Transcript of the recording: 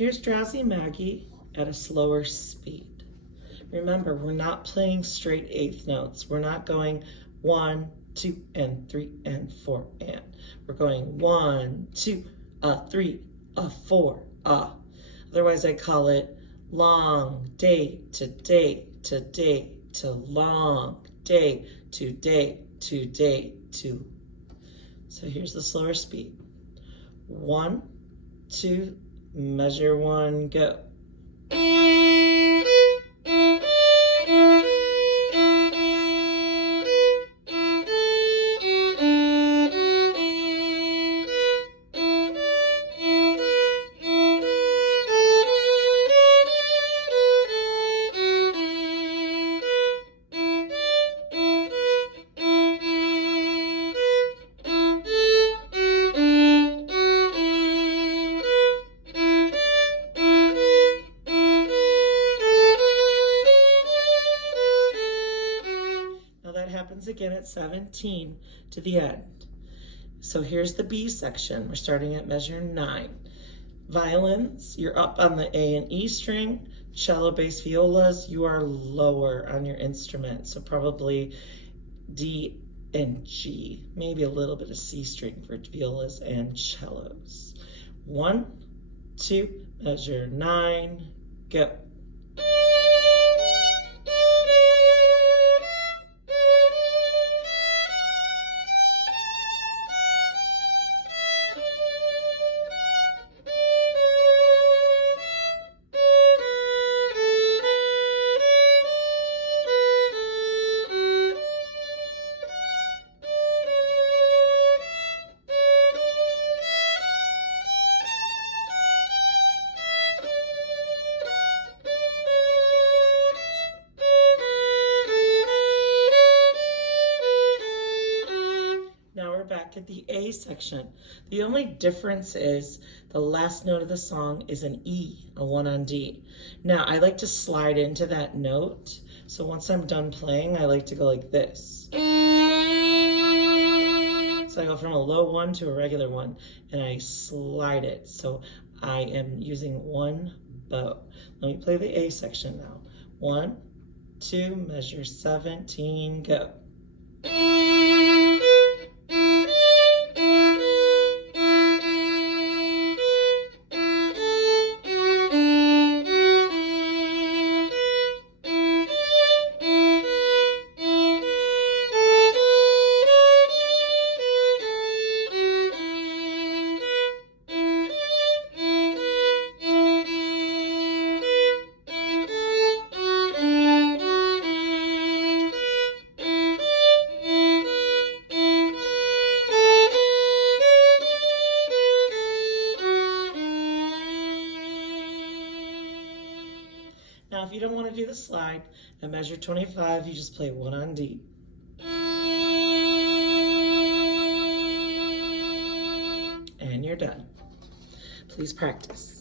Here's Drowsy Maggie at a slower speed. Remember, we're not playing straight eighth notes. We're not going 1, 2, and 3, and 4, and. We're going 1, 2, 3, 4, Otherwise, I call it long day to day to day to long day to day to day to. So here's the slower speed. 1, 2, measure 1, go. Happens again at 17 to the end. So here's the B section. We're starting at measure 9. Violins, you're up on the A and E string. Cello, bass, violas, you are lower on your instrument. So probably D and G. Maybe a little bit of C string for violas and cellos. 1, 2, measure 9, go. Back at the A section. The only difference is the last note of the song is an E, a 1 on D. Now I like to slide into that note. So once I'm done playing, I like to go like this. So I go from a low 1 to a regular 1 and I slide it. So I am using one bow. Let me play the A section now. 1, 2, measure 17, go. Now, if you don't want to do the slide, at measure 25, you just play 1 on D. And you're done. Please practice.